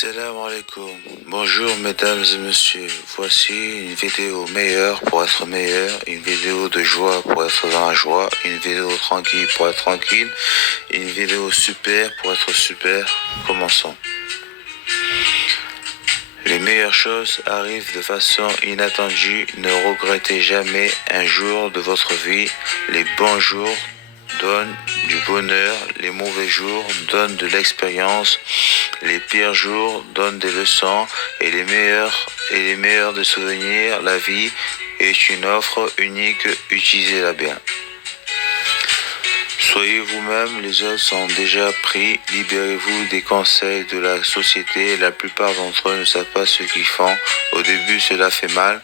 Salam alaikum. Bonjour mesdames et messieurs. Voici une vidéo meilleure pour être meilleur, une vidéo de joie pour être dans la joie, une vidéo tranquille pour être tranquille, une vidéo super pour être super. Commençons. Les meilleures choses arrivent de façon inattendue. Ne regrettez jamais un jour de votre vie. Les bons jours donnent du bonheur, les mauvais jours donnent de l'expérience, les pires jours donnent des leçons et les meilleurs des souvenirs. La vie est une offre unique, utilisez-la bien. Soyez vous-même, les autres sont déjà pris. Libérez-vous des conseils de la société. La plupart d'entre eux ne savent pas ce qu'ils font. Au début, cela fait mal,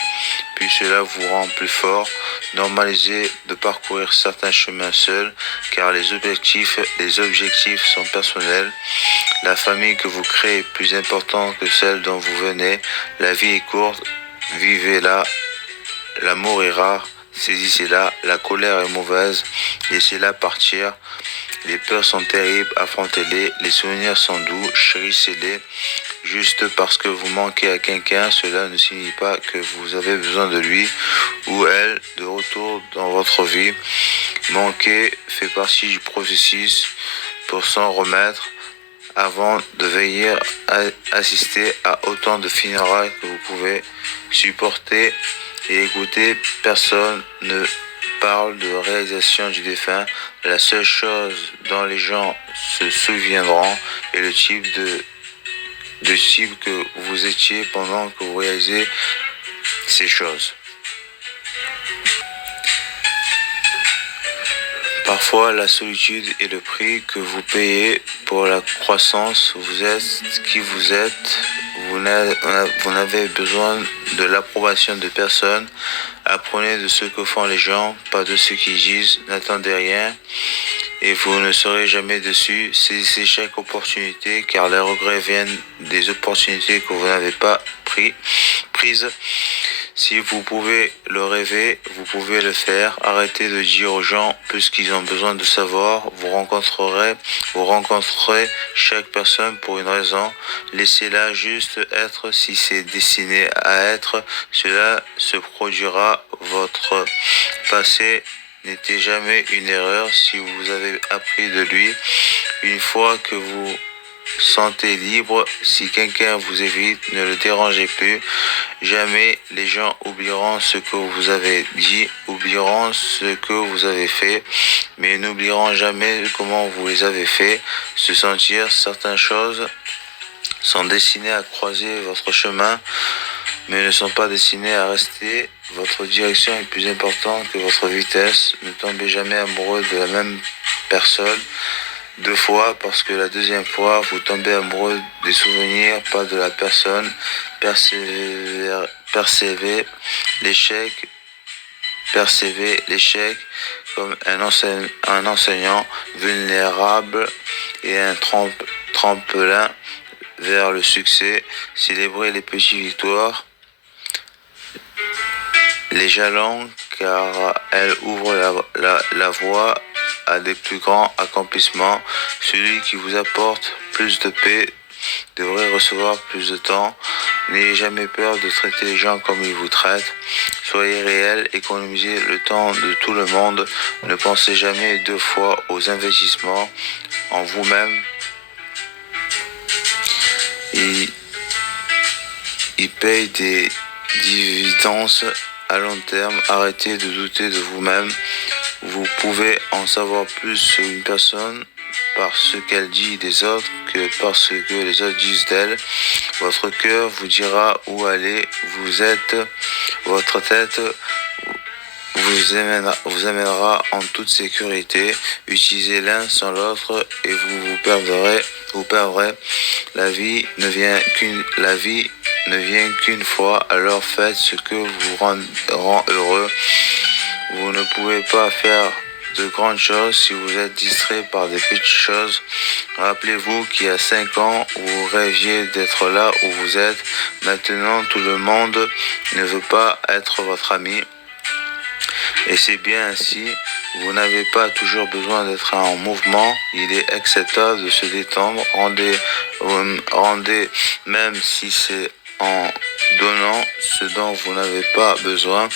puis cela vous rend plus fort. Normalisez de parcourir certains chemins seuls, car les objectifs sont personnels. La famille que vous créez est plus importante que celle dont vous venez. La vie est courte, vivez-la. L'amour est rare. Saisissez-la, la colère est mauvaise, laissez-la partir. Les peurs sont terribles, affrontez-les. Les souvenirs sont doux, chérissez-les. Juste parce que vous manquez à quelqu'un, cela ne signifie pas que vous avez besoin de lui ou elle de retour dans votre vie. Manquer fait partie du processus pour s'en remettre. Avant de veiller à assister à autant de funérailles que vous pouvez supporter et écoutez, personne ne parle de réalisation du défunt. La seule chose dont les gens se souviendront est le type que vous étiez pendant que vous réalisez ces choses. Parfois, la solitude est le prix que vous payez pour la croissance. Vous êtes qui vous êtes. Vous n'avez besoin de l'approbation de personne. Apprenez de ce que font les gens, pas de ce qu'ils disent. N'attendez rien et vous ne serez jamais déçus. Saisissez chaque opportunité car les regrets viennent des opportunités que vous n'avez pas prises. Si vous pouvez le rêver, vous pouvez le faire. Arrêtez de dire aux gens plus qu'ils ont besoin de savoir. Vous rencontrerez chaque personne pour une raison. Laissez-la juste être si c'est destiné à être. Cela se produira. Votre passé n'était jamais une erreur si vous avez appris de lui. Une fois que vous sentez libre, si quelqu'un vous évite, ne le dérangez plus. Jamais les gens oublieront ce que vous avez dit, oublieront ce que vous avez fait, mais n'oublieront jamais comment vous les avez fait. Se sentir certaines choses sont destinées à croiser votre chemin, mais ne sont pas destinées à rester. Votre direction est plus importante que votre vitesse. Ne tombez jamais amoureux de la même personne 2 fois parce que la deuxième fois, vous tombez amoureux des souvenirs, pas de la personne. Percevez l'échec comme un enseignant vulnérable et un tremplin vers le succès. Célébrez les petites victoires, les jalons, car elles ouvrent la voie à des plus grands accomplissements. Celui qui vous apporte plus de paix devrait recevoir plus de temps. N'ayez jamais peur de traiter les gens comme ils vous traitent. Soyez réel, économisez le temps de tout le monde. Ne pensez jamais 2 fois aux investissements en vous-même. Il paye des dividendes à long terme. Arrêtez de douter de vous-même. Vous pouvez en savoir plus sur une personne par ce qu'elle dit des autres que par ce que les autres disent d'elle. Votre cœur vous dira où aller. Votre tête vous amènera en toute sécurité. Utilisez l'un sans l'autre et vous perdrez. La vie ne vient qu'une fois, alors faites ce que vous rend heureux. Vous ne pouvez pas faire de grandes choses si vous êtes distrait par des petites choses. Rappelez-vous qu'il y a 5 ans, vous rêviez d'être là où vous êtes. Maintenant, tout le monde ne veut pas être votre ami. Et c'est bien ainsi. Vous n'avez pas toujours besoin d'être en mouvement. Il est acceptable de se détendre. Rendez, même si c'est en donnant ce dont vous n'avez pas besoin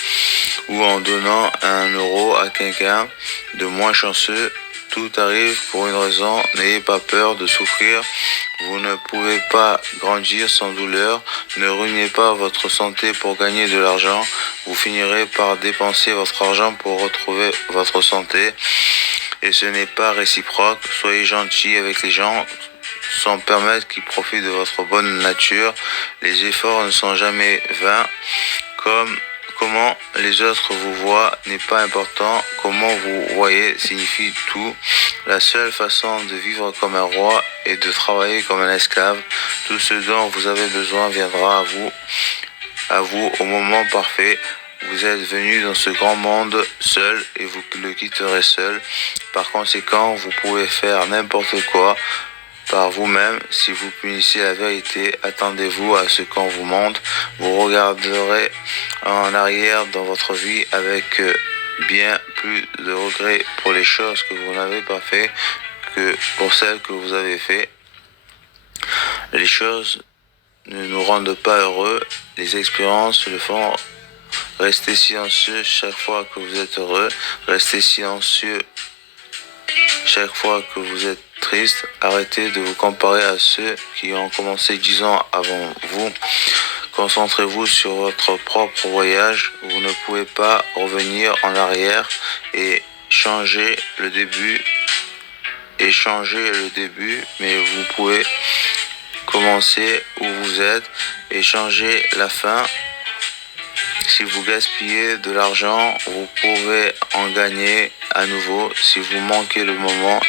ou en donnant 1 euro à quelqu'un de moins chanceux. Tout arrive pour une raison. N'ayez pas peur de souffrir. Vous ne pouvez pas grandir sans douleur. Ne ruinez pas votre santé pour gagner de l'argent. Vous finirez par dépenser votre argent pour retrouver votre santé. Et ce n'est pas réciproque. Soyez gentil avec les gens sans permettre qu'ils profitent de votre bonne nature. Les efforts ne sont jamais vains. Comment les autres vous voient n'est pas important. Comment vous voyez signifie tout. La seule façon de vivre comme un roi est de travailler comme un esclave. Tout ce dont vous avez besoin viendra à vous au moment parfait. Vous êtes venu dans ce grand monde seul et vous le quitterez seul. Par conséquent, vous pouvez faire n'importe quoi par vous-même. Si vous punissez la vérité, attendez-vous à ce qu'on vous montre. Vous regarderez en arrière dans votre vie avec bien plus de regrets pour les choses que vous n'avez pas fait que pour celles que vous avez fait. Les choses ne nous rendent pas heureux. Les expériences le font. Restez silencieux chaque fois que vous êtes heureux. Restez silencieux chaque fois que vous êtes triste. Arrêtez de vous comparer à ceux qui ont commencé 10 ans avant vous. Concentrez-vous sur votre propre voyage. Vous ne pouvez pas revenir en arrière et changer le début, mais vous pouvez commencer où vous êtes et changer la fin. Si vous gaspillez de l'argent, vous pouvez en gagner à nouveau. Si vous manquez le moment,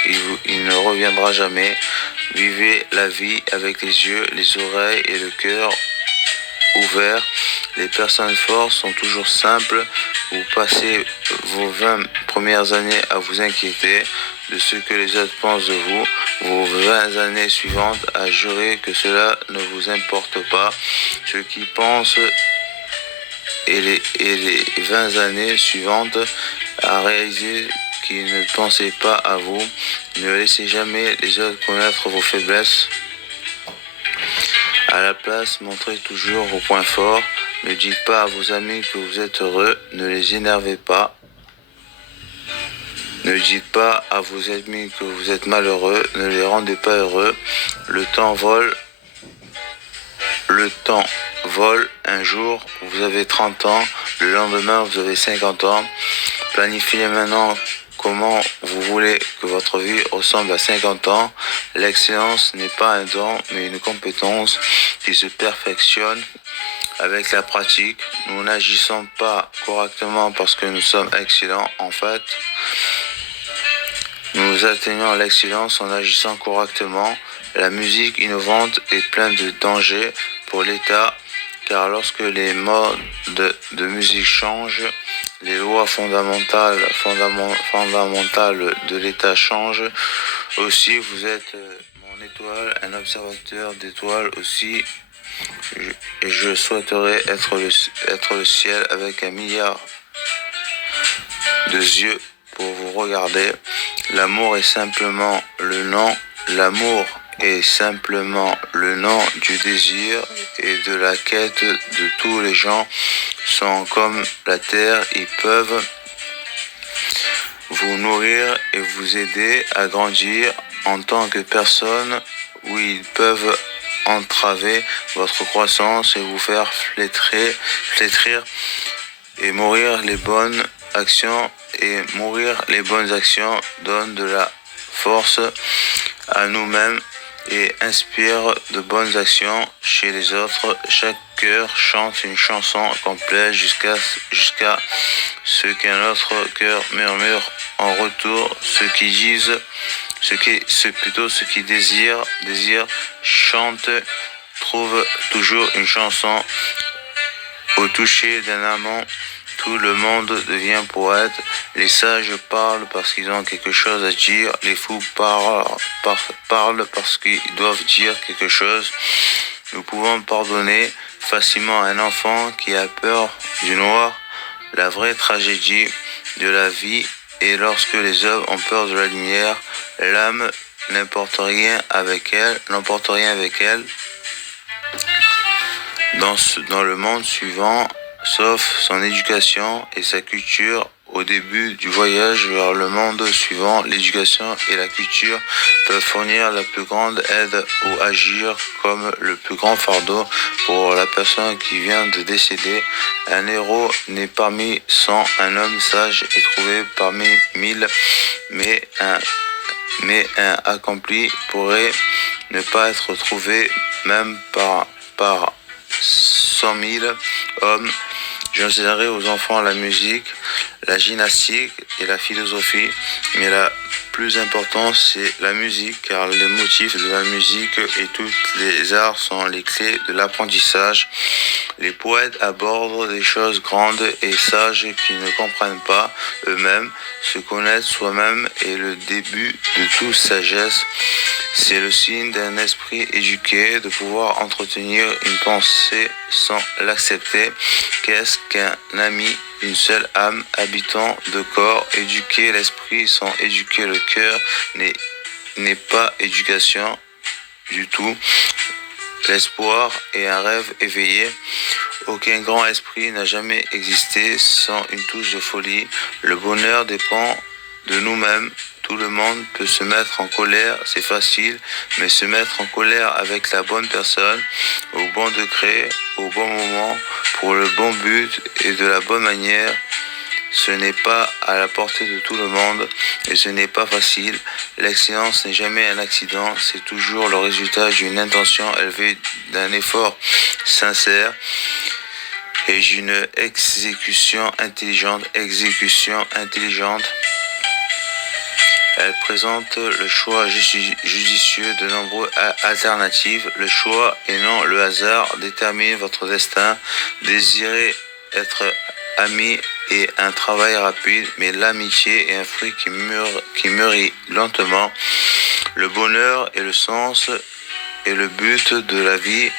il ne reviendra jamais. Vivez la vie avec les yeux, les oreilles et le cœur ouverts. Les personnes fortes sont toujours simples. Vous passez vos 20 premières années à vous inquiéter de ce que les autres pensent de vous. Vos 20 années suivantes à jurer que cela ne vous importe pas. Ceux qui pensent et les 20 années suivantes à réaliser qu'ils ne pensaient pas à vous. Ne laissez jamais les autres connaître vos faiblesses. À la place, montrez toujours vos points forts. Ne dites pas à vos amis que vous êtes heureux. Ne les énervez pas. Ne dites pas à vos amis que vous êtes malheureux. Ne les rendez pas heureux. Le temps vole. Un jour, vous avez 30 ans. Le lendemain, vous avez 50 ans. Planifiez maintenant comment vous voulez que votre vie ressemble à 50 ans. L'excellence n'est pas un don, mais une compétence qui se perfectionne avec la pratique. Nous n'agissons pas correctement parce que nous sommes excellents. En fait, nous atteignons l'excellence en agissant correctement. La musique innovante est pleine de dangers pour l'État, car lorsque les modes de musique changent, les lois fondamentales de l'État changent. Aussi, vous êtes mon étoile, un observateur d'étoiles aussi. Je souhaiterais être le ciel avec 1 milliard de yeux pour vous regarder. L'amour est simplement le nom du désir et de la quête de tous les gens sont comme la terre, ils peuvent vous nourrir et vous aider à grandir en tant que personne, ou ils peuvent entraver votre croissance et vous faire flétrir et mourir les bonnes actions. Et mourir les bonnes actions donne de la force à nous-mêmes et inspire de bonnes actions chez les autres. Chaque cœur chante une chanson complète jusqu'à ce qu'un autre cœur murmure en retour. Ceux qui désirent, chantent, trouvent toujours une chanson. Au toucher d'un amant, tout le monde devient poète. Les sages parlent parce qu'ils ont quelque chose à dire. Les fous parlent parce qu'ils doivent dire quelque chose. Nous pouvons pardonner facilement à un enfant qui a peur du noir. La vraie tragédie de la vie, et lorsque les hommes ont peur de la lumière, l'âme n'emporte rien avec elle. Dans le monde suivant, sauf son éducation et sa culture. Au début du voyage vers le monde suivant, l'éducation et la culture peuvent fournir la plus grande aide ou agir comme le plus grand fardeau pour la personne qui vient de décéder. Un héros né parmi 100, un homme sage est trouvé parmi 1000, mais un accompli pourrait ne pas être trouvé même par 100 000 hommes. J'enseignerai aux enfants la musique, la gymnastique et la philosophie, mais la plus importante c'est la musique, car les motifs de la musique et tous les arts sont les clés de l'apprentissage. Les poètes abordent des choses grandes et sages qui ne comprennent pas eux-mêmes. Se connaître soi-même est le début de toute sagesse. C'est le signe d'un esprit éduqué de pouvoir entretenir une pensée sans l'accepter. Qu'est-ce qu'un ami? Une seule âme habitant de corps. Éduquer l'esprit sans éduquer le cœur n'est pas éducation du tout. L'espoir est un rêve éveillé. Aucun grand esprit n'a jamais existé sans une touche de folie. Le bonheur dépend de nous-mêmes. Tout le monde peut se mettre en colère, c'est facile, mais se mettre en colère avec la bonne personne, au bon degré, au bon moment, pour le bon but et de la bonne manière, ce n'est pas à la portée de tout le monde et ce n'est pas facile. L'excellence n'est jamais un accident, c'est toujours le résultat d'une intention élevée, d'un effort sincère et d'une exécution intelligente. Elle présente le choix judicieux de nombreuses alternatives. Le choix et non le hasard détermine votre destin. Désirez être ami et un travail rapide, mais l'amitié est un fruit qui mûrit lentement. Le bonheur est le sens et le but de la vie.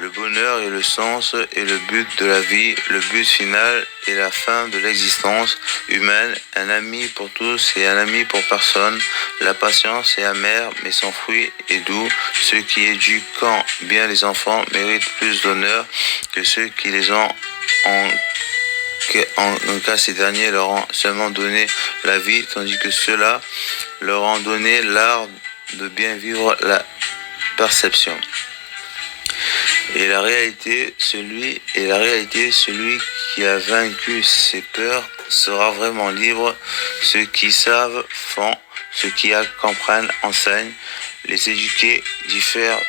Le bonheur est le sens et le but de la vie, le but final est la fin de l'existence humaine, un ami pour tous et un ami pour personne. La patience est amère, mais son fruit est doux. Ceux qui éduquent bien les enfants méritent plus d'honneur que ceux qui les ont en cas ces derniers leur ont seulement donné la vie, tandis que ceux-là leur ont donné l'art de bien vivre la perception. Et la réalité, celui qui a vaincu ses peurs sera vraiment libre. Ceux qui savent font, ceux qui comprennent enseignent. Les éduqués diffèrent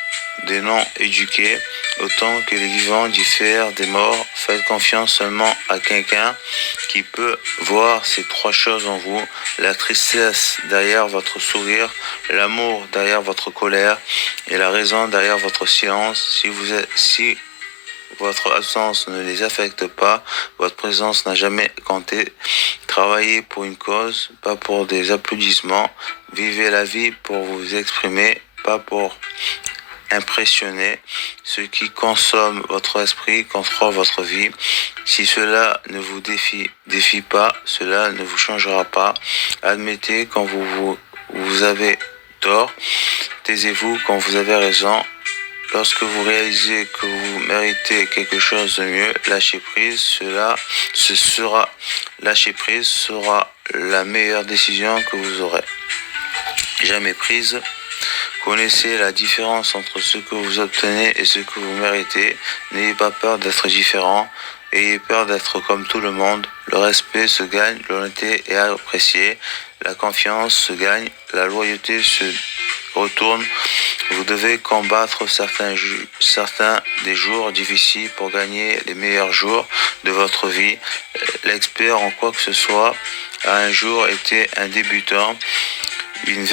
des non-éduqués, autant que les vivants diffèrent des morts. Faites confiance seulement à quelqu'un qui peut voir ces trois choses en vous: la tristesse derrière votre sourire, l'amour derrière votre colère et la raison derrière votre silence. Si votre absence ne les affecte pas, votre présence n'a jamais compté. Travaillez pour une cause, pas pour des applaudissements. Vivez la vie pour vous exprimer, pas pour impressionner. Ce qui consomme votre esprit contrôle votre vie. Si cela ne vous défie pas, cela ne vous changera pas. Admettez quand vous avez tort. Taisez-vous quand vous avez raison. Lorsque vous réalisez que vous méritez quelque chose de mieux, lâcher prise sera la meilleure décision que vous aurez jamais prise. Connaissez la différence entre ce que vous obtenez et ce que vous méritez. N'ayez pas peur d'être différent. Ayez peur d'être comme tout le monde. Le respect se gagne, l'honnêteté est appréciée, la confiance se gagne, la loyauté se retourne. Vous devez combattre certains des jours difficiles pour gagner les meilleurs jours de votre vie. L'expert en quoi que ce soit a un jour été un débutant. Une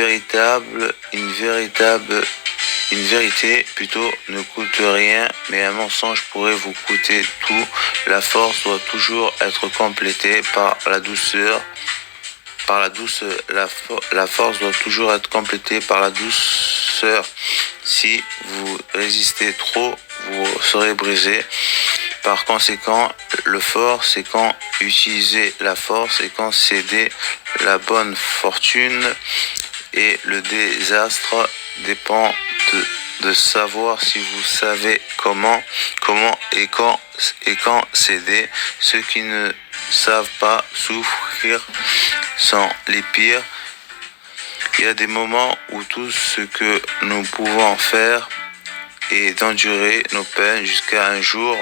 vérité plutôt ne coûte rien, mais un mensonge pourrait vous coûter tout. La force doit toujours être complétée par la douceur. La force doit toujours être complétée par la douceur. Si vous résistez trop, vous serez brisé Par conséquent, le fort, c'est quand utiliser la force et quand céder la bonne fortune. Et le désastre dépend de savoir si vous savez comment et quand céder. Ceux qui ne savent pas souffrir sont les pires. Il y a des moments où tout ce que nous pouvons faire est d'endurer nos peines jusqu'à un jour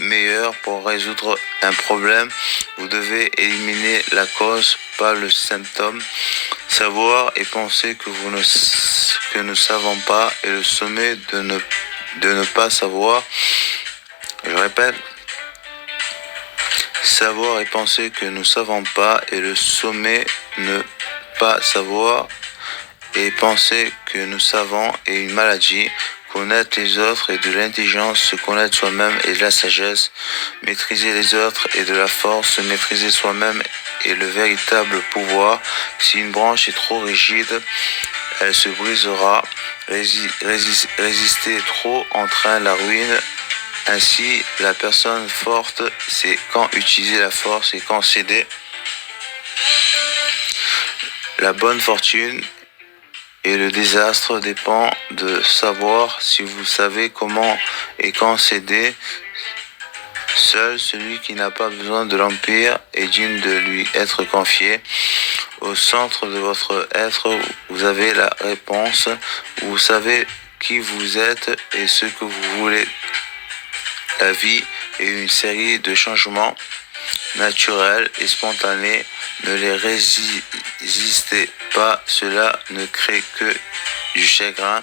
meilleur pour résoudre un problème. Vous devez éliminer la cause, pas le symptôme. Savoir et penser que nous savons pas est le sommet de ne pas savoir. Je répète. Savoir et penser que nous savons pas est le sommet. Ne pas savoir et penser que nous savons est une maladie. Connaître les autres est de l'intelligence, se connaître soi-même est de la sagesse. Maîtriser les autres est de la force, se maîtriser soi-même est le véritable pouvoir. Si une branche est trop rigide, elle se brisera. Résister trop entraîne la ruine. Ainsi, la personne forte, c'est quand utiliser la force et quand céder. La bonne fortune et le désastre dépend de savoir si vous savez comment et quand céder. Seul celui qui n'a pas besoin de l'empire est digne de lui être confié. Au centre de votre être, vous avez la réponse. Vous savez qui vous êtes et ce que vous voulez. La vie est une série de changements naturels et spontanés. Ne les résistez pas, cela ne crée que du chagrin.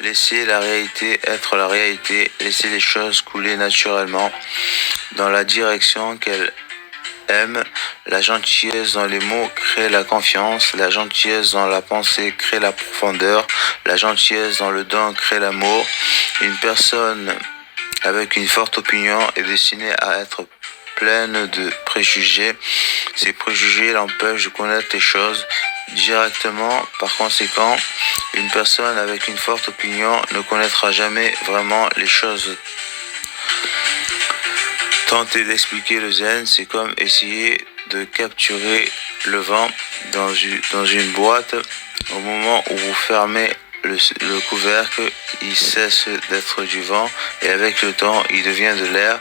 Laissez la réalité être la réalité, laissez les choses couler naturellement dans la direction qu'elles aiment. La gentillesse dans les mots crée la confiance, la gentillesse dans la pensée crée la profondeur, la gentillesse dans le don crée l'amour. Une personne avec une forte opinion est destinée à être pleine de préjugés. Ces préjugés l'empêchent de connaître les choses directement. Par conséquent, une personne avec une forte opinion ne connaîtra jamais vraiment les choses. Tenter d'expliquer le zen, c'est comme essayer de capturer le vent dans une boîte. Au moment où vous fermez le couvercle, il cesse d'être du vent et avec le temps, il devient de l'air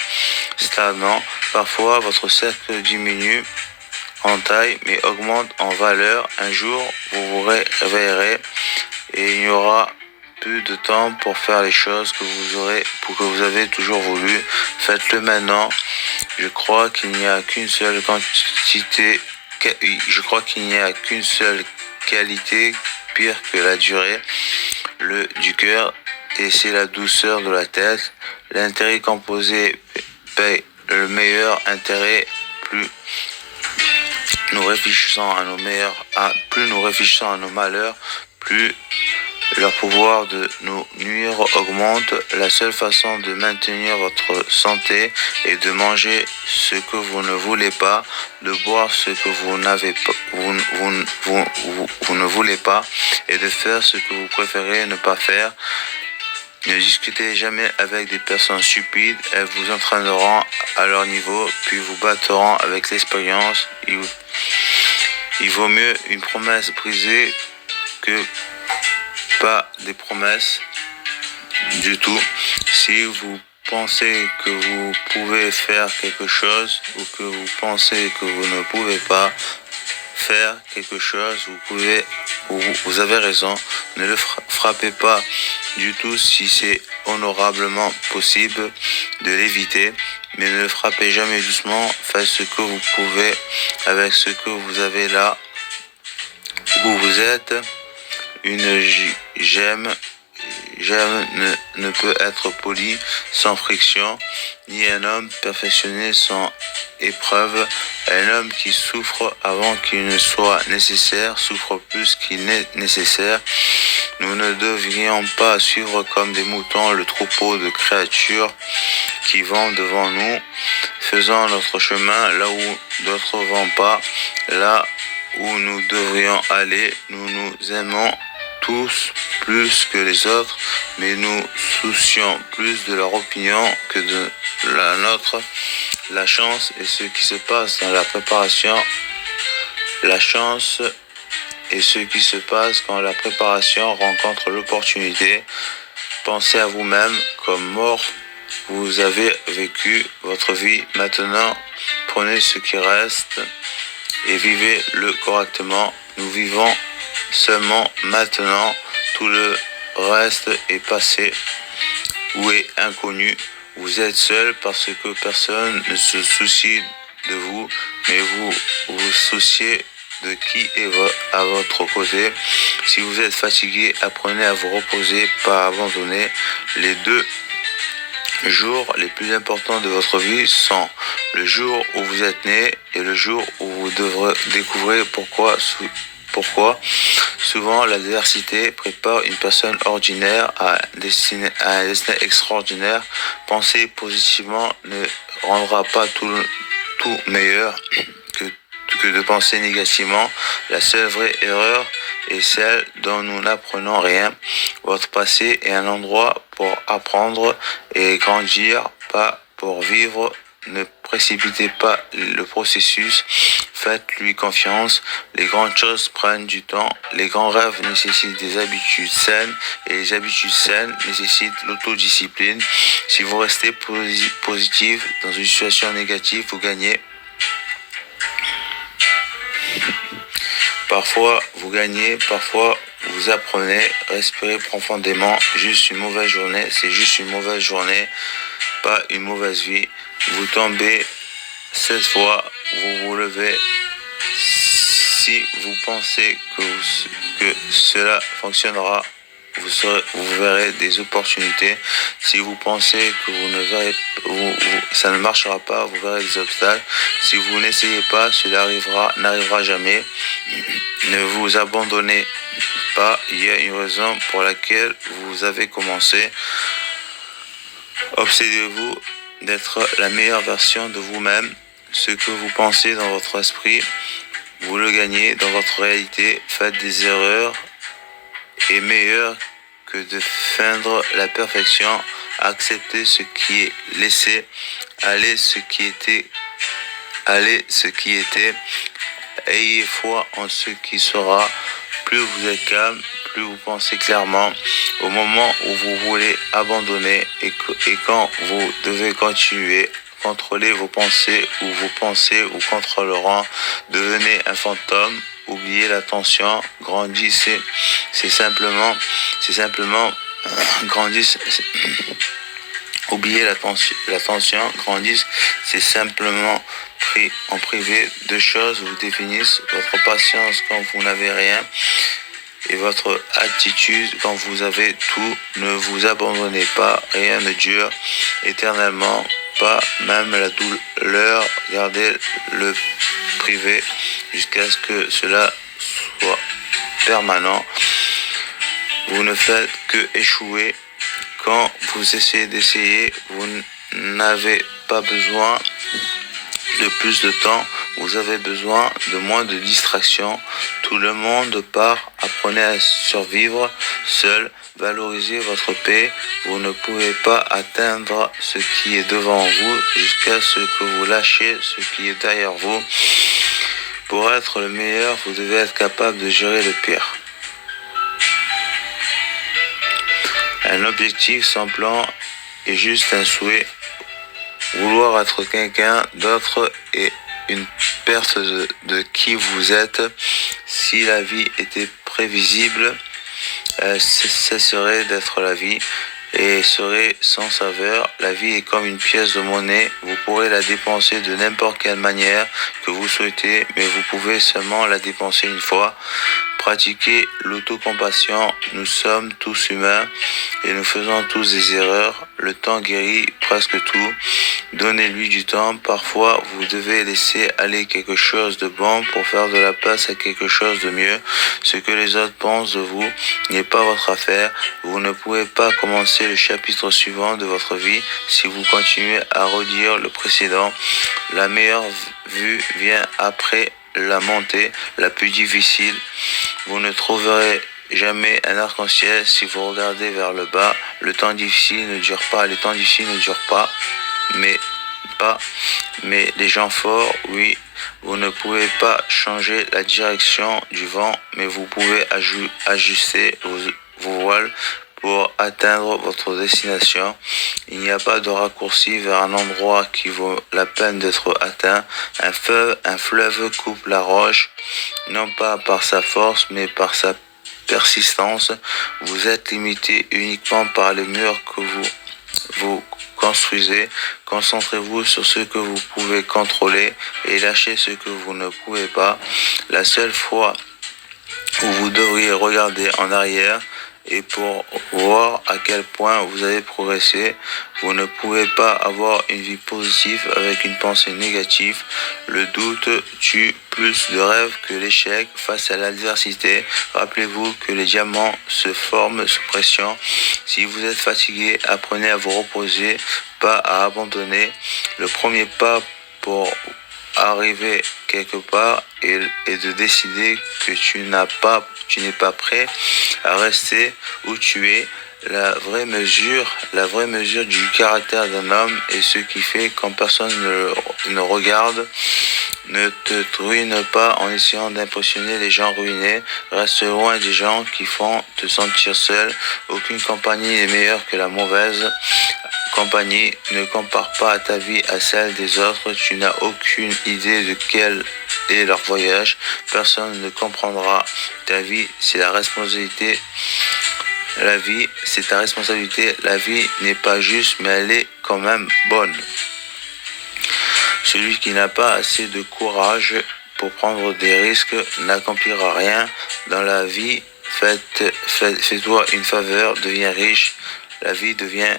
stagnant. Parfois, votre cercle diminue en taille mais augmente en valeur. Un jour, vous vous réveillerez et il n'y aura plus de temps pour faire les choses que vous avez toujours voulu. Faites-le maintenant. Je crois qu'il n'y a qu'une seule qualité pire que la durée du cœur, et c'est la douceur de la tête. L'intérêt composé paye le meilleur intérêt. Plus nous réfléchissons à nos malheurs, plus leur pouvoir de nous nuire augmente. La seule façon de maintenir votre santé est de manger ce que vous ne voulez pas, de boire ce que vous ne voulez pas, et de faire ce que vous préférez ne pas faire. Ne discutez jamais avec des personnes stupides, elles vous entraîneront à leur niveau, puis vous battront avec l'expérience. Il vaut mieux une promesse brisée que pas des promesses du tout. Si vous pensez que vous pouvez faire quelque chose ou que vous pensez que vous ne pouvez pas faire quelque chose, vous avez raison. Ne le frappez pas du tout si c'est honorablement possible de l'éviter, mais ne le frappez jamais doucement. Faites ce que vous pouvez avec ce que vous avez là où vous êtes. Une gemme ne peut être polie sans friction, ni un homme perfectionné sans épreuve. Un homme qui souffre avant qu'il ne soit nécessaire souffre plus qu'il n'est nécessaire. Nous ne devrions pas suivre comme des moutons le troupeau de créatures qui vont devant nous, faisant notre chemin là où d'autres vont pas, là où nous devrions aller. Nous nous aimons tous plus que les autres, mais nous soucions plus de leur opinion que de la nôtre. La chance est ce qui se passe dans la préparation. La chance est ce qui se passe quand la préparation rencontre l'opportunité. Pensez à vous-même comme mort. Vous avez vécu votre vie. Maintenant, prenez ce qui reste et vivez-le correctement. Nous vivons seulement maintenant. Tout le reste est passé ou est inconnu. Vous êtes seul parce que personne ne se soucie de vous, mais vous vous souciez de qui est à votre côté. Si vous êtes fatigué, apprenez à vous reposer, pas abandonner. Les 2 jours les plus importants de votre vie sont le jour où vous êtes né et le jour où vous devrez découvrir pourquoi. Souvent, l'adversité prépare une personne ordinaire à un destin extraordinaire. Penser positivement ne rendra pas tout meilleur que de penser négativement. La seule vraie erreur est celle dont nous n'apprenons rien. Votre passé est un endroit pour apprendre et grandir, pas pour vivre. Ne précipitez pas le processus, faites-lui confiance. Les grandes choses prennent du temps, les grands rêves nécessitent des habitudes saines et les habitudes saines nécessitent l'autodiscipline. Si vous restez positif dans une situation négative, vous gagnez. Parfois vous gagnez, parfois vous apprenez. Respirez profondément. Juste une mauvaise journée, c'est juste une mauvaise journée, pas une mauvaise vie. Vous tombez 16 fois, vous vous levez. Si vous pensez que cela fonctionnera, vous verrez des opportunités. Si vous pensez que ça ne marchera pas, vous verrez des obstacles. Si vous n'essayez pas, cela n'arrivera jamais. Ne vous abandonnez pas. Il y a une raison pour laquelle vous avez commencé. Obsédez-vous d'être la meilleure version de vous-même. Ce que vous pensez dans votre esprit, vous le gagnez dans votre réalité. Faites des erreurs est meilleur que de feindre la perfection. Acceptez ce qui est laissé, allez ce qui était, ayez foi en ce qui sera. Plus vous êtes calme, plus vous pensez clairement. Au moment où vous voulez abandonner et quand vous devez continuer, contrôlez vos pensées ou contrôleront, devenez un fantôme. Oubliez la tension, grandissez, c'est simplement, grandissez, oubliez la tension, grandissez, c'est simplement pris en privé. 2 choses vous définissent, votre patience quand vous n'avez rien et votre attitude quand vous avez tout. Ne vous abandonnez pas, rien ne dure éternellement, pas même la douleur. Gardez le privé jusqu'à ce que cela soit permanent. Vous ne faites que échouer. Quand vous essayez d'essayer, vous n'avez pas besoin de plus de temps, vous avez besoin de moins de distractions. Tout le monde part, apprenez à survivre seul, valorisez votre paix. Vous ne pouvez pas atteindre ce qui est devant vous jusqu'à ce que vous lâchiez ce qui est derrière vous. Pour être le meilleur, vous devez être capable de gérer le pire. Un objectif sans plan est juste un souhait. Vouloir être quelqu'un d'autre est une perte de qui vous êtes. Si la vie était prévisible, elle cesserait d'être la vie et serait sans saveur. La vie est comme une pièce de monnaie. Vous pourrez la dépenser de n'importe quelle manière que vous souhaitez, mais vous pouvez seulement la dépenser une fois. Pratiquez l'autocompassion. Nous sommes tous humains et nous faisons tous des erreurs. Le temps guérit presque tout. Donnez-lui du temps. Parfois, vous devez laisser aller quelque chose de bon pour faire de la place à quelque chose de mieux. Ce que les autres pensent de vous n'est pas votre affaire. Vous ne pouvez pas commencer le chapitre suivant de votre vie si vous continuez à redire le précédent. La meilleure vue vient après la montée la plus difficile. Vous ne trouverez jamais un arc-en-ciel si vous regardez vers le bas. Le temps difficile ne dure pas, les temps difficiles ne durent mais les gens forts, oui, vous ne pouvez pas changer la direction du vent, mais vous pouvez ajuster vos voiles pour atteindre votre destination. Il n'y a pas de raccourci vers un endroit qui vaut la peine d'être atteint. Un fleuve coupe la roche, non pas par sa force, mais par sa persistance. Vous êtes limité uniquement par les murs que vous construisez. Concentrez-vous sur ce que vous pouvez contrôler et lâchez ce que vous ne pouvez pas. La seule fois où vous devriez regarder en arrière et pour voir à quel point vous avez progressé. Vous ne pouvez pas avoir une vie positive avec une pensée négative. Le doute tue plus de rêves que l'échec face à l'adversité. Rappelez-vous que les diamants se forment sous pression. Si vous êtes fatigué, apprenez à vous reposer, pas à abandonner. Le premier pas pour arriver quelque part et de décider que tu n'es pas prêt à rester où tu es. La vraie mesure du caractère d'un homme est ce qui fait quand personne ne regarde. Ne te ruine pas en essayant d'impressionner les gens ruinés. Reste loin des gens qui font te sentir seul. Aucune compagnie n'est meilleure que la mauvaise compagnie. Ne compare pas ta vie à celle des autres. Tu n'as aucune idée de quel est leur voyage. Personne ne comprendra ta vie. C'est la responsabilité. La vie, c'est ta responsabilité. La vie n'est pas juste, mais elle est quand même bonne. Celui qui n'a pas assez de courage pour prendre des risques n'accomplira rien dans la vie. Fais-toi une faveur, deviens riche. La vie devient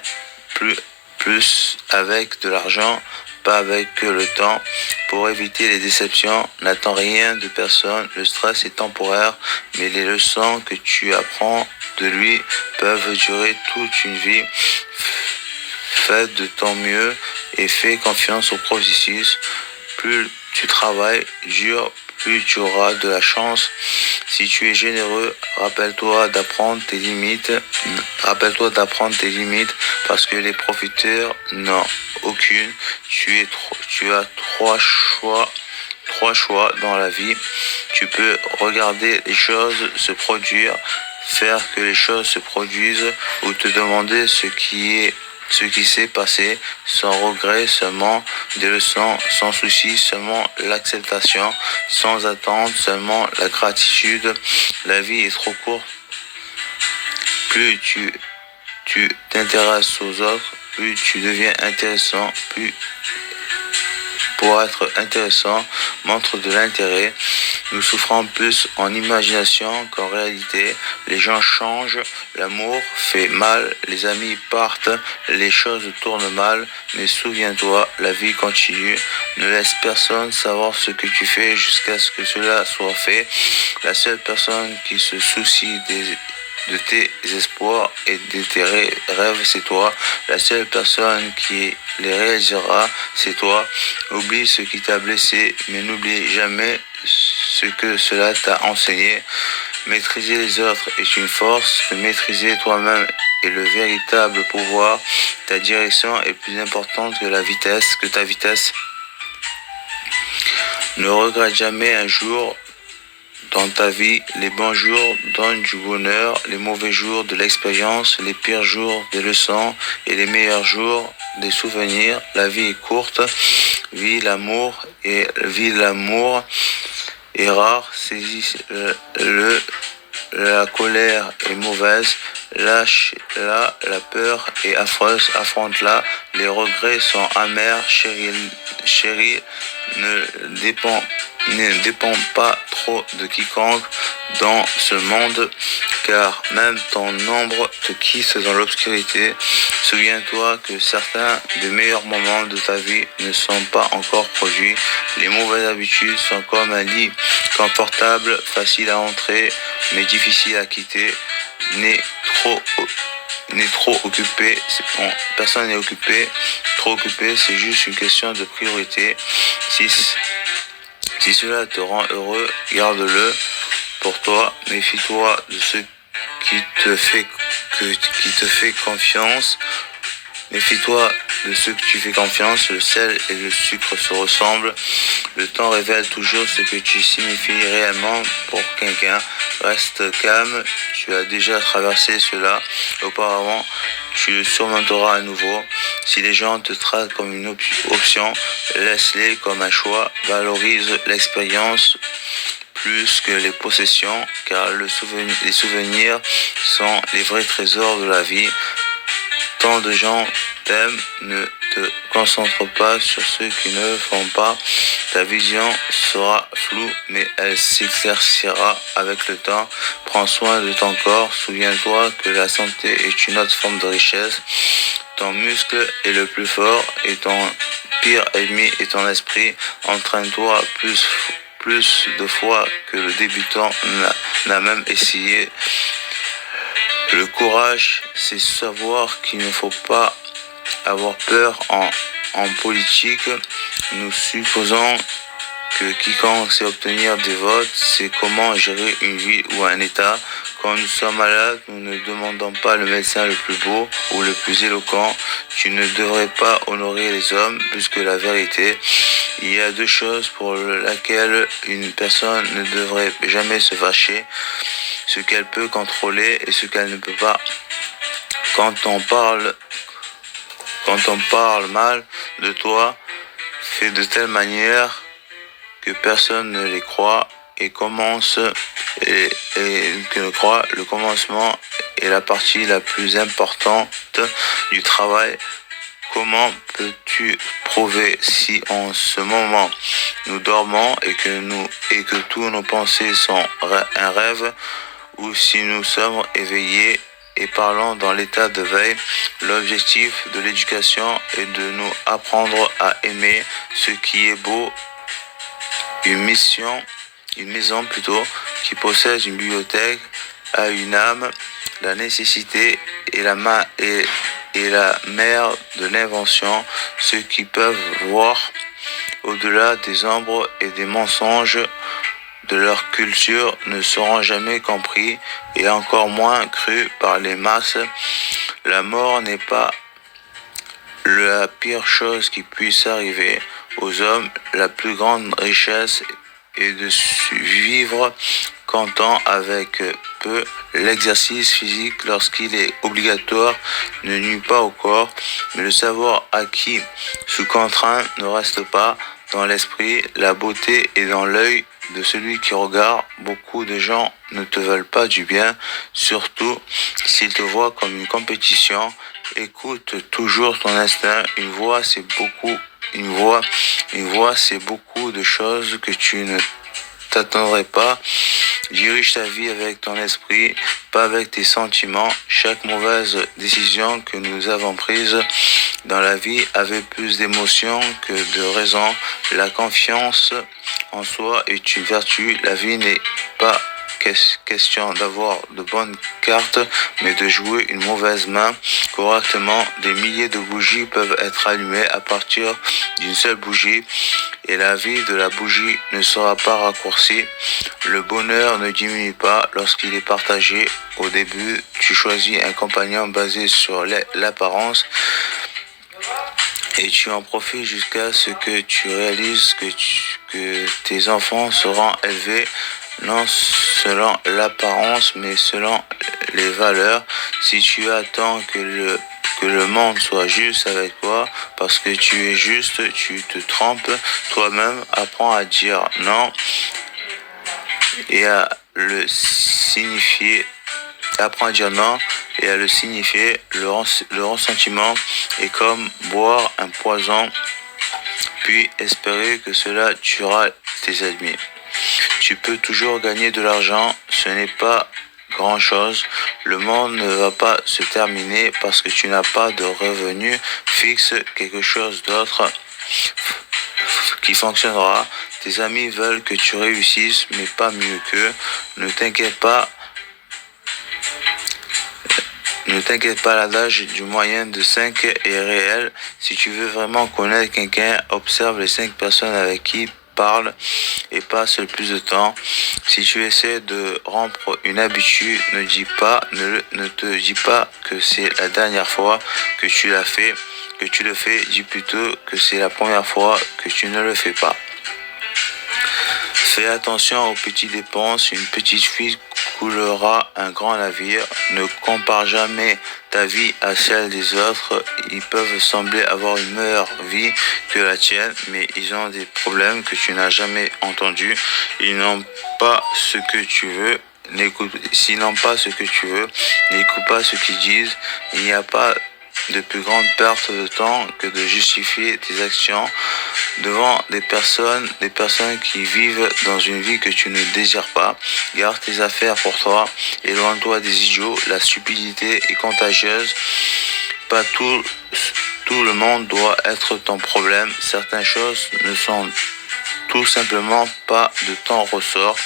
plus avec de l'argent, pas avec le temps. Pour éviter les déceptions, n'attends rien de personne. Le stress est temporaire, mais les leçons que tu apprends de lui peuvent durer toute une vie. Fais de ton mieux et fais confiance au processus. Plus tu travailles dur, plus tu auras de la chance. Si tu es généreux, rappelle-toi d'apprendre tes limites. Parce que les profiteurs n'ont aucune. Tu as trois choix dans la vie. Tu peux regarder les choses se produire, faire que les choses se produisent ou te demander ce qui s'est passé, sans regret, seulement des leçons, sans souci, seulement l'acceptation, sans attente, seulement la gratitude. La vie est trop courte. Plus tu t'intéresses aux autres, plus tu deviens intéressant, plus pour être intéressant, montre de l'intérêt. Nous souffrons plus en imagination qu'en réalité. Les gens changent, l'amour fait mal, les amis partent, les choses tournent mal. Mais souviens-toi, la vie continue. Ne laisse personne savoir ce que tu fais jusqu'à ce que cela soit fait. La seule personne qui se soucie de tes espoirs et de tes rêves, c'est toi. La seule personne qui les réalisera, c'est toi. Oublie ce qui t'a blessé, mais n'oublie jamais ce que cela t'a enseigné. Maîtriser les autres est une force, te maîtriser toi-même est le véritable pouvoir. Ta direction est plus importante que ta vitesse. Ne regrette jamais un jour dans ta vie. Les bons jours donnent du bonheur, les mauvais jours de l'expérience, les pires jours des leçons et les meilleurs jours des souvenirs. La vie est courte, vis l'amour est rare, saisis-le. La colère est mauvaise, lâche-la, la peur est affreuse, affronte-la. Les regrets sont amers, chérie, ne dépend pas trop de quiconque dans ce monde, car même ton ombre te quitte dans l'obscurité. Souviens-toi que certains des meilleurs moments de ta vie ne sont pas encore produits. Les mauvaises habitudes sont comme un lit confortable, facile à entrer, mais difficile à quitter. N'est trop occupé, personne n'est occupé. Trop occupé, c'est juste une question de priorité. Si cela te rend heureux, garde-le pour toi. Méfie-toi de ceux qui te fait confiance. Méfie-toi de ceux que tu fais confiance, le sel et le sucre se ressemblent. Le temps révèle toujours ce que tu signifies réellement pour quelqu'un. Reste calme, tu as déjà traversé cela auparavant, tu le surmonteras à nouveau. Si les gens te traitent comme une option, laisse-les comme un choix. Valorise l'expérience plus que les possessions, car les souvenirs sont les vrais trésors de la vie. Tant de gens t'aiment, ne te concentre pas sur ceux qui ne le font pas. Ta vision sera floue, mais elle s'éclaircira avec le temps. Prends soin de ton corps. Souviens-toi que la santé est une autre forme de richesse. Ton muscle est le plus fort et ton pire ennemi est ton esprit. Entraîne-toi plus de fois que le débutant n'a même essayé. Le courage, c'est savoir qu'il ne faut pas avoir peur en politique. Nous supposons que quiconque sait obtenir des votes, c'est comment gérer une ville ou un État. Quand nous sommes malades, nous ne demandons pas le médecin le plus beau ou le plus éloquent. Tu ne devrais pas honorer les hommes plus que la vérité. Il y a deux choses pour lesquelles une personne ne devrait jamais se fâcher: ce qu'elle peut contrôler et ce qu'elle ne peut pas. Quand on parle mal de toi, fais de telle manière que personne ne les croit et que ne croit. Le commencement est la partie la plus importante du travail. Comment peux-tu prouver si en ce moment nous dormons et que tous nos pensées sont un rêve, ou si nous sommes éveillés et parlons dans l'état de veille? L'objectif de l'éducation est de nous apprendre à aimer ce qui est beau. Une maison plutôt, qui possède une bibliothèque a une âme. La nécessité est la mère de l'invention. Ceux qui peuvent voir au-delà des ombres et des mensonges de leur culture ne seront jamais compris et encore moins crus par les masses. La mort n'est pas la pire chose qui puisse arriver aux hommes. La plus grande richesse est de vivre content avec peu. L'exercice physique, lorsqu'il est obligatoire, ne nuit pas au corps, mais le savoir acquis sous contrainte ne reste pas. Dans l'esprit, la beauté est dans l'œil de celui qui regarde. Beaucoup de gens ne te veulent pas du bien, surtout s'ils te voient comme une compétition. Écoute toujours ton instinct. Une voix, c'est beaucoup de choses que tu ne t'attendrais pas. Dirige ta vie avec ton esprit, pas avec tes sentiments. Chaque mauvaise décision que nous avons prise dans la vie avait plus d'émotions que de raison. La confiance en soi est une vertu. La vie n'est pas question d'avoir de bonnes cartes, mais de jouer une mauvaise main correctement. Des milliers de bougies peuvent être allumées à partir d'une seule bougie, et la vie de la bougie ne sera pas raccourcie. Le bonheur ne diminue pas lorsqu'il est partagé. Au début, tu choisis un compagnon basé sur l'apparence, et tu en profites jusqu'à ce que tu réalises que tes enfants seront élevés non selon l'apparence, mais selon les valeurs. Si tu attends que le monde soit juste avec toi, parce que tu es juste, tu te trompes toi-même. Apprends à dire non et à le signifier. Apprends à dire non et à le signifier. Le ressentiment est comme boire un poison, puis espérer que cela tuera tes ennemis. Tu peux toujours gagner de l'argent, ce n'est pas grand-chose. Le monde ne va pas se terminer parce que tu n'as pas de revenus fixe, quelque chose d'autre qui fonctionnera. Tes amis veulent que tu réussisses, mais pas mieux qu'eux. Ne t'inquiète pas, l'adage du moyen de 5 est réel. Si tu veux vraiment connaître quelqu'un, observe les 5 personnes avec qui parle et passe le plus de temps. Si tu essaies de rompre une habitude, ne te dis pas que c'est la dernière fois que tu l'as fait, que tu le fais, dis plutôt que c'est la première fois que tu ne le fais pas. Fais attention aux petites dépenses, une petite fuite coulera un grand navire. Ne compare jamais ta vie à celle des autres. Ils peuvent sembler avoir une meilleure vie que la tienne, mais ils ont des problèmes que tu n'as jamais entendus. Ils n'ont pas ce que tu veux. S'ils n'ont pas ce que tu veux, n'écoute pas ce qu'ils disent. Il n'y a pas de plus grande perte de temps que de justifier tes actions devant des personnes qui vivent dans une vie que tu ne désires pas. Garde tes affaires pour toi, éloigne-toi des idiots, la stupidité est contagieuse. Pas tout le monde doit être ton problème, certaines choses ne sont tout simplement pas de ton ressort.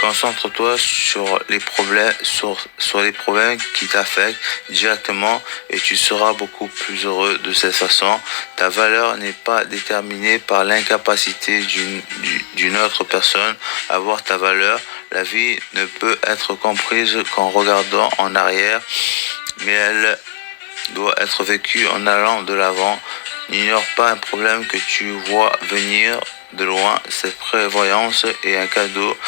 Concentre-toi sur les problèmes qui t'affectent directement et tu seras beaucoup plus heureux de cette façon. Ta valeur n'est pas déterminée par l'incapacité d'une autre personne à voir ta valeur. La vie ne peut être comprise qu'en regardant en arrière, mais elle doit être vécue en allant de l'avant. N'ignore pas un problème que tu vois venir de loin. Cette prévoyance est un cadeau.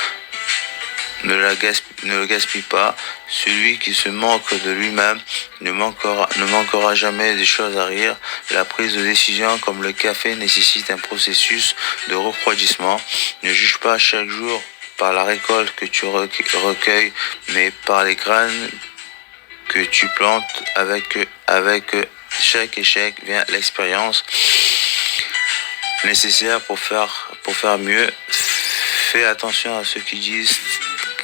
Ne le gaspille pas. Celui qui se moque de lui-même ne manquera jamais des choses à rire. La prise de décision, comme le café, nécessite un processus de refroidissement. Ne juge pas chaque jour par la récolte que tu recueilles, mais par les graines que tu plantes. Avec chaque échec vient l'expérience nécessaire pour faire mieux. Fais attention à ceux qui disent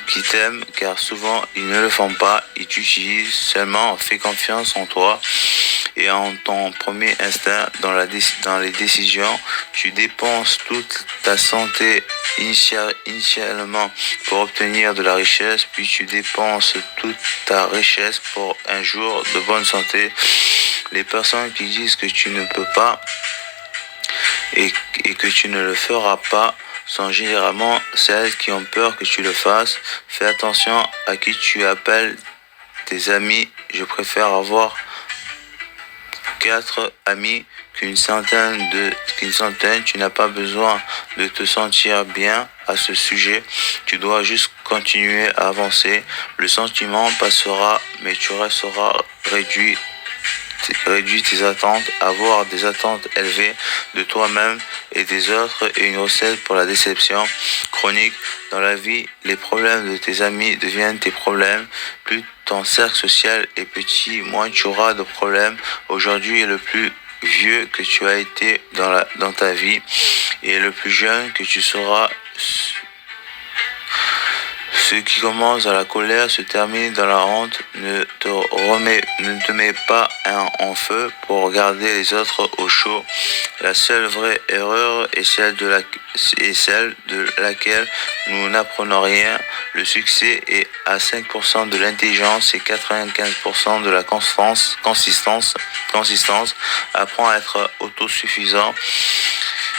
qui t'aiment, car souvent ils ne le font pas, ils t'utilisent seulement. Fais confiance en toi et en ton premier instinct dans les décisions. Tu dépenses toute ta santé initialement pour obtenir de la richesse, puis tu dépenses toute ta richesse pour un jour de bonne santé. Les personnes qui disent que tu ne peux pas et que tu ne le feras pas sont généralement celles qui ont peur que tu le fasses. Fais attention à qui tu appelles tes amis. Je préfère avoir 4 amis qu'une centaine. Tu n'as pas besoin de te sentir bien à ce sujet. Tu dois juste continuer à avancer. Le sentiment passera, mais tu resteras réduis tes attentes. Avoir des attentes élevées de toi-même et des autres est une recette pour la déception chronique. Dans la vie, les problèmes de tes amis deviennent tes problèmes. Plus ton cercle social est petit, moins tu auras de problèmes. Aujourd'hui est le plus vieux que tu as été dans ta vie et le plus jeune que tu seras. Ce qui commence dans la colère se termine dans la honte. Ne te mets pas en feu pour garder les autres au chaud. La seule vraie erreur est celle de laquelle nous n'apprenons rien. Le succès est à 5% de l'intelligence et 95% de la consistance. Apprends à être autosuffisant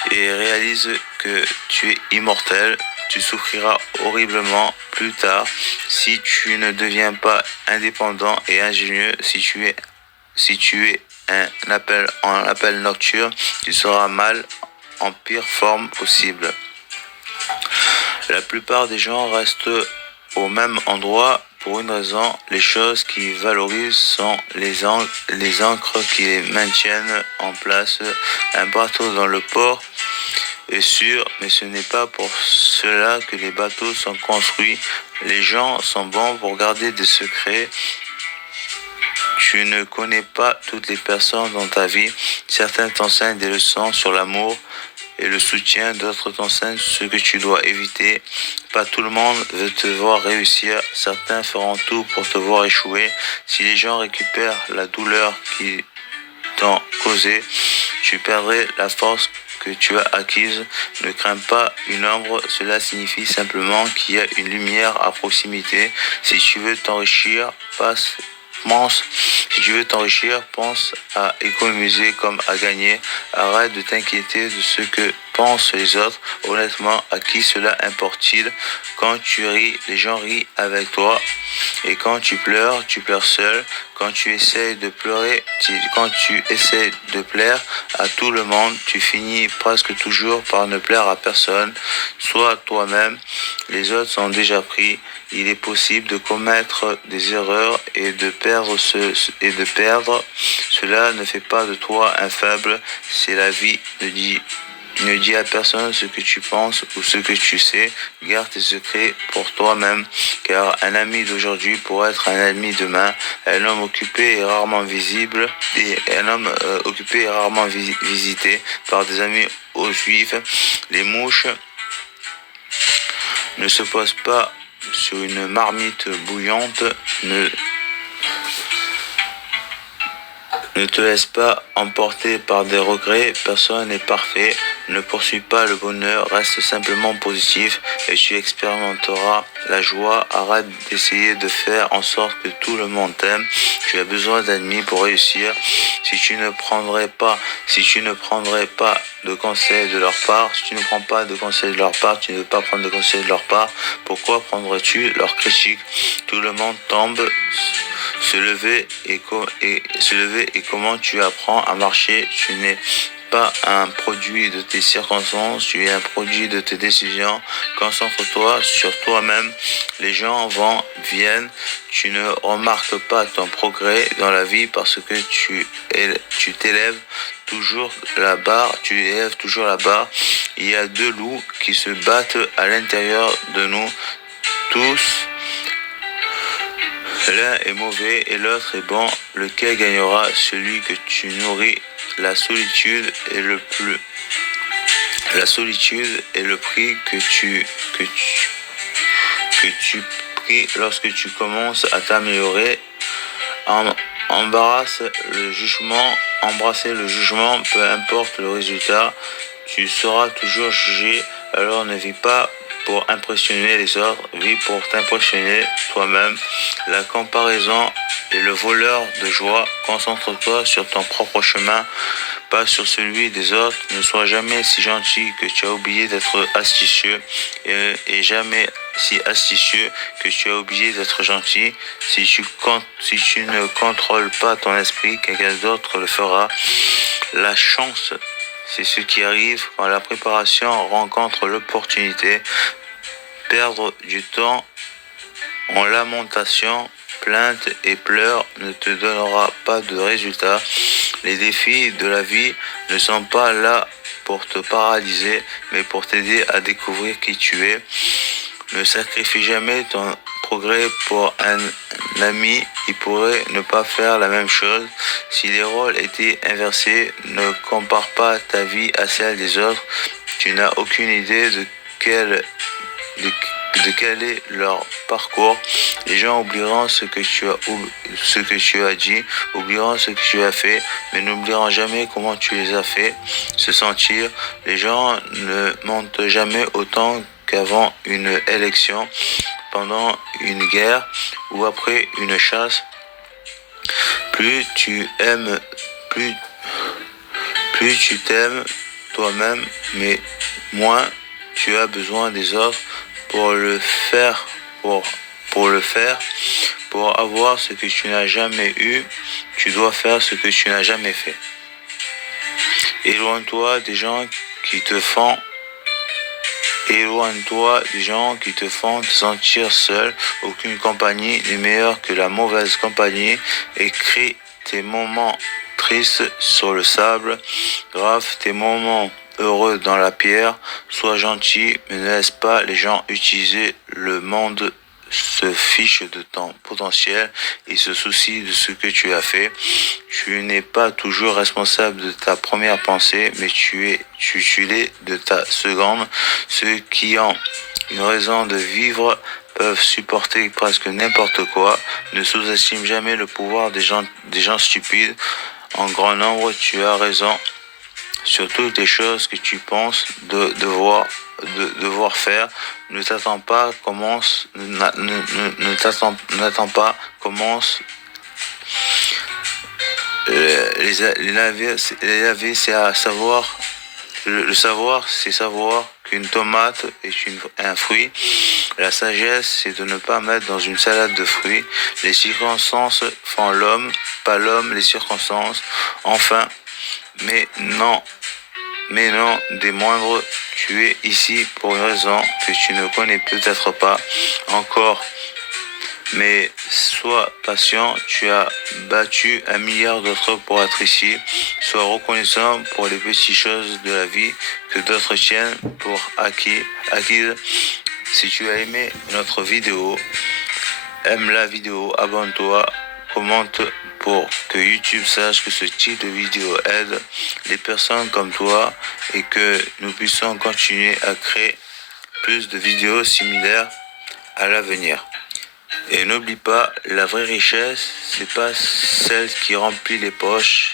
et réalise que tu es immortel. Tu souffriras horriblement plus tard si tu ne deviens pas indépendant et ingénieux. Si tu es un appel nocturne, tu seras mal en pire forme possible. La plupart des gens restent au même endroit pour une raison. Les choses qui valorisent sont les ancres qui les maintiennent en place. Un bateau dans le port est sûr, mais ce n'est pas pour cela que les bateaux sont construits. Les gens sont bons pour garder des secrets. Tu ne connais pas toutes les personnes dans ta vie. Certains t'enseignent des leçons sur l'amour et le soutien, d'autres t'enseignent ce que tu dois éviter. Pas tout le monde veut te voir réussir. Certains feront tout pour te voir échouer. Si les gens récupèrent la douleur qu'ils t'ont causée, tu perdrais la force que tu as acquise. Ne crains pas une ombre, cela signifie simplement qu'il y a une lumière à proximité. Si tu veux t'enrichir, pense Si tu veux t'enrichir, pense à économiser comme à gagner. Arrête de t'inquiéter de ce que pensent les autres. Honnêtement, à qui cela importe-t-il? Quand tu ris, les gens rient avec toi. Et quand tu pleures seul. Quand tu essaies de quand tu essaies de plaire à tout le monde, tu finis presque toujours par ne plaire à personne. Sois toi-même. Les autres sont déjà pris. Il est possible de commettre des erreurs et de perdre Cela ne fait pas de toi un faible. C'est la vie. Ne dis à personne ce que tu penses ou ce que tu sais. Garde tes secrets pour toi-même, car un ami d'aujourd'hui pourrait être un ami demain. Un homme occupé est rarement visible et un homme occupé est rarement visité par des amis aux juifs. Les mouches ne se posent pas sur une marmite bouillante. Ne te laisse pas emporter par des regrets, personne n'est parfait. Ne poursuis pas le bonheur, reste simplement positif et tu expérimenteras la joie. Arrête d'essayer de faire en sorte que tout le monde t'aime. Tu as besoin d'amis pour réussir. Si tu ne prendrais pas de conseils de leur part, si tu ne prends pas de conseils de leur part, tu ne veux pas prendre de conseils de leur part, pourquoi prendrais-tu leurs critiques? Tout le monde tombe. Se lever et comment tu apprends à marcher. Tu n'es pas un produit de tes circonstances, tu es un produit de tes décisions. Concentre-toi sur toi-même. Les gens viennent. Tu ne remarques pas ton progrès dans la vie parce que tu t'élèves toujours la barre. Il y a deux loups qui se battent à l'intérieur de nous tous. L'un est mauvais et l'autre est bon. Lequel gagnera? Celui que tu nourris. La solitude est le prix que tu pries lorsque tu commences à t'améliorer. Embrasser le jugement, peu importe le résultat, tu seras toujours jugé. Alors ne vis pas pour impressionner les autres, vis pour t'impressionner toi-même. La comparaison est le voleur de joie. Concentre-toi sur ton propre chemin, pas sur celui des autres. Ne sois jamais si gentil que tu as oublié d'être astucieux et jamais si astucieux que tu as oublié d'être gentil. Si tu ne contrôles pas ton esprit, quelqu'un d'autre le fera. La chance, c'est ce qui arrive quand la préparation rencontre l'opportunité. Perdre du temps en lamentation, plainte et pleurs ne te donnera pas de résultat. Les défis de la vie ne sont pas là pour te paralyser, mais pour t'aider à découvrir qui tu es. Ne sacrifie jamais ton progrès pour un ami, il pourrait ne pas faire la même chose. Si les rôles étaient inversés, ne compare pas ta vie à celle des autres. Tu n'as aucune idée de quel est leur parcours. Les gens oublieront ce que tu as dit, oublieront ce que tu as fait, mais n'oublieront jamais comment tu les as fait se sentir. Les gens ne mentent jamais autant qu'avant une élection, pendant une guerre ou après une chasse. Plus tu t'aimes toi-même, mais moins tu as besoin des autres pour le faire. Pour avoir ce que tu n'as jamais eu, tu dois faire ce que tu n'as jamais fait. Éloigne-toi des gens qui te font te sentir seul. Aucune compagnie n'est meilleure que la mauvaise compagnie. Écris tes moments tristes sur le sable. Grave tes moments heureux dans la pierre. Sois gentil, mais ne laisse pas les gens utiliser le monde. Se fiche de ton potentiel et se soucie de ce que tu as fait. Tu n'es pas toujours responsable de ta première pensée, mais tu l'es de ta seconde. Ceux qui ont une raison de vivre peuvent supporter presque n'importe quoi. Ne sous-estime jamais le pouvoir des gens stupides. En grand nombre, tu as raison sur toutes les choses que tu penses devoir faire. N'attends pas, commence. Les laver, c'est à savoir. Le savoir, c'est savoir qu'une tomate est un fruit. La sagesse, c'est de ne pas mettre dans une salade de fruits. Les circonstances font l'homme, pas l'homme, les circonstances. Enfin, mais non, des moindres, tu es ici pour une raison que tu ne connais peut-être pas encore. Mais sois patient, tu as battu 1 milliard d'autres pour être ici. Sois reconnaissant pour les petites choses de la vie que d'autres tiennent pour acquises. Si tu as aimé notre vidéo, aime la vidéo, abonne-toi, commente pour que YouTube sache que ce type de vidéo aide les personnes comme toi et que nous puissions continuer à créer plus de vidéos similaires à l'avenir. Et n'oublie pas, la vraie richesse, c'est pas celle qui remplit les poches,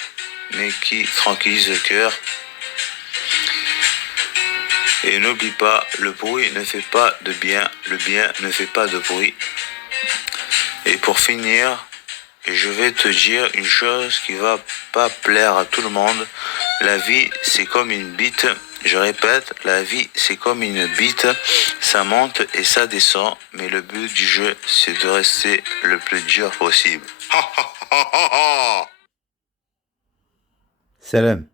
mais qui tranquillise le cœur. Et n'oublie pas, le bruit ne fait pas de bien, le bien ne fait pas de bruit. Et pour finir, je vais te dire une chose qui va pas plaire à tout le monde. La vie, c'est comme une bite. Je répète, la vie, c'est comme une bite. Ça monte et ça descend. Mais le but du jeu, c'est de rester le plus dur possible. Salam.